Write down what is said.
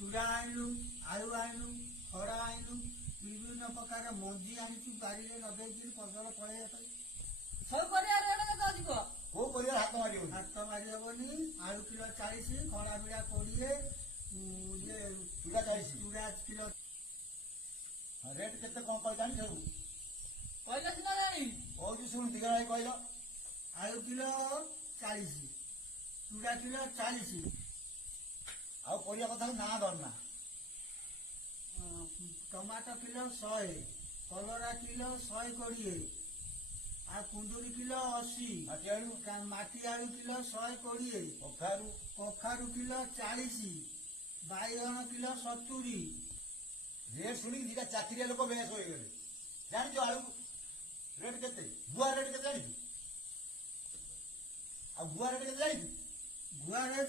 ଚୁଡ଼ା ଆଣିଲୁ, ଆଳୁ ଆଣିଲୁ, ଖଡ଼ା ଆଣିଲୁ, ବିଭିନ୍ନ ପ୍ରକାର ମଞ୍ଜି ଆଣିଛୁ ବାରିରେ ଲଗେଇକିରି ଫସଲ ପଳେଇବା ପାଇଁ। ସବୁ ପରିବା ରେଟ୍ କେତେ ଅଛି କୁହ? କୋଉ ପରିବାର ହାତ ମାରିବନି? ହାତ ମାରିହେବନି। ଆଳୁ କିଲୋ 40, ଖଡ଼ା ବିଡ଼ା 20, ଚୁଡ଼ା 40। ଚୁଡ଼ା କିଲୋ। ରେଟ୍ କେତେ କଣ କହିଲାଣି ସବୁ କହିଲେ ସିନା ଜାଣି। କହୁଛୁ ଶୁଣୁ ଦିଗା ଭାଇ କହିଲ। ଆଳୁ କିଲୋ 40, ଚୁଡ଼ା କିଲୋ 40, ଆଉ ପରିବା କଥା ନାଁ ଧରନା। ଟମାଟୋ କିଲୋ 100, କଲରା କିଲୋ 120, ଆଉ କୁନ୍ଦୁରି କିଲୋ 80, ମାଟି ଆଳୁ କିଲୋ 120, କଖାରୁ କିଲୋ 40, ବାଇଗଣ କିଲୋ 70। ରେଟ୍ ଶୁଣିକି ଦିଟା ଚାକିରିଆ ଲୋକ ବେଶ ହୋଇଗଲେ। ଜାଣିଛୁ ଆଳୁ ରେଟ୍ କେତେ? ଗୁଆ ରେଟ୍ କେତେ ଜାଣିଛୁ? ଆଉ ଗୁଆ ରେଟ୍ କେତେ ଜାଣିଛୁ? ଗୁଆ ରେଟ୍